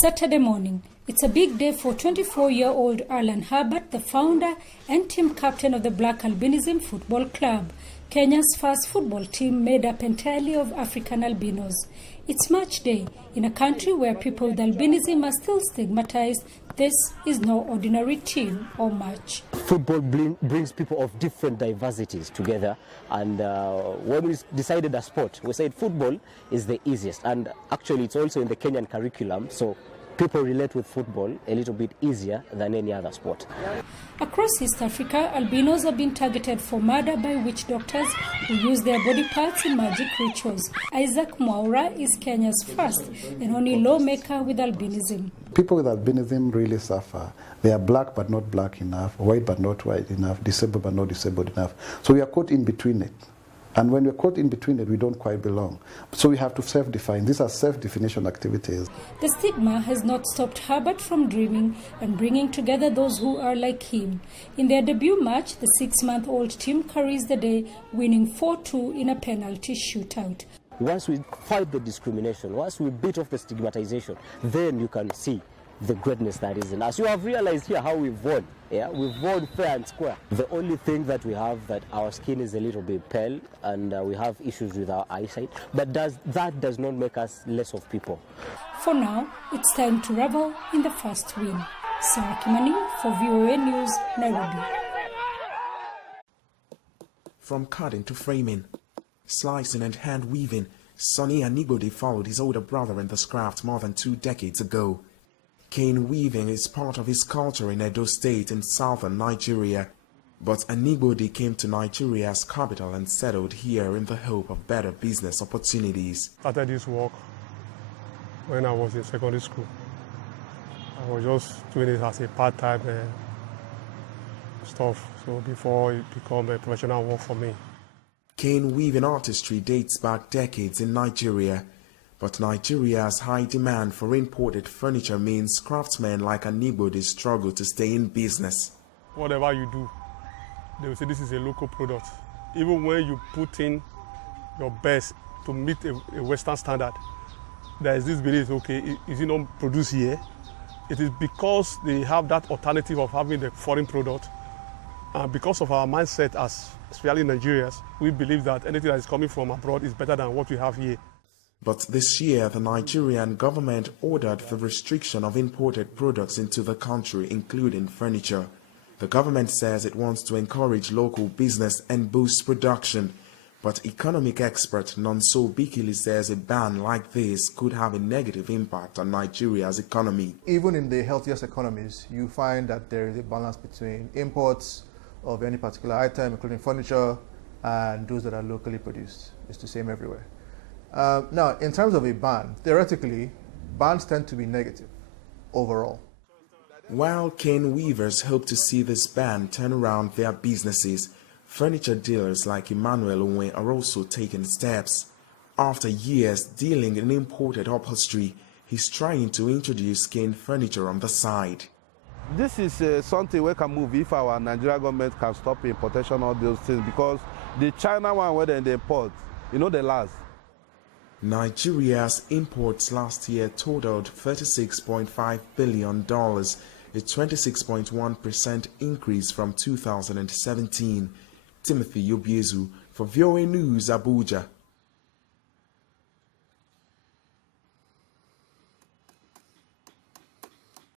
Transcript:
Saturday morning. It's a big day for 24-year-old Allan Herbert, the founder and team captain of the Black Albinism Football Club, Kenya's first football team made up entirely of African albinos. It's match day. In a country where people with albinism are still stigmatized, this is no ordinary team or match. Football brings people of different diversities together, and when we decided a sport, we said football is the easiest, and actually it's also in the Kenyan curriculum, so people relate with football a little bit easier than any other sport. Across East Africa, albinos have been targeted for murder by witch doctors who use their body parts in magic rituals. Isaac Mwaura is Kenya's first and only lawmaker with albinism. People with albinism really suffer. They are black but not black enough, white but not white enough, disabled but not disabled enough. So we are caught in between it. And when we're caught in between it, we don't quite belong. So we have to self-define. These are self-definition activities. The stigma has not stopped Herbert from dreaming and bringing together those who are like him. In their debut match, the 6-month-old team carries the day, winning 4-2 in a penalty shootout. Once we fight the discrimination, once we beat off the stigmatization, then you can see the greatness that is in us. You have realized here how we've won. Yeah, we've won fair and square. The only thing that we have, that our skin is a little bit pale and we have issues with our eyesight, but that does not make us less of people. For now, it's time to revel in the first win. Sarah Kimani for VOA News, Nairobi. From cutting to framing, slicing and hand weaving, Sonny Anibode followed his older brother in this craft more than 2 decades ago. Cane weaving is part of his culture in Edo State in southern Nigeria, but Anibode came to Nigeria's capital and settled here in the hope of better business opportunities. I started this work when I was in secondary school. I was just doing it as a part-time stuff, so before it became a professional work for me. Cane weaving artistry dates back decades in Nigeria. But Nigeria's high demand for imported furniture means craftsmen like Anibode struggle to stay in business. Whatever you do, they will say this is a local product. Even when you put in your best to meet a Western standard, there is this belief, okay, is it not produced here? It is because they have that alternative of having the foreign product. Because of our mindset as especially Nigerians, we believe that anything that is coming from abroad is better than what we have here. But this year, the Nigerian government ordered the restriction of imported products into the country, including furniture. The government says it wants to encourage local business and boost production. But economic expert Nonso Bikili says a ban like this could have a negative impact on Nigeria's economy. Even in the healthiest economies, you find that there is a balance between imports of any particular item, including furniture, and those that are locally produced. It's the same everywhere. Now, in terms of a ban, theoretically, bans tend to be negative overall. While cane weavers hope to see this ban turn around their businesses, furniture dealers like Emmanuel Onwe are also taking steps. After years dealing in imported upholstery, he's trying to introduce cane furniture on the side. This is something we can move if our Nigerian government can stop importation of those things, because the China one where they import, they last. Nigeria's imports last year totaled $36.5 billion, a 26.1% increase from 2017. Timothy Obiezu for VOA News, Abuja.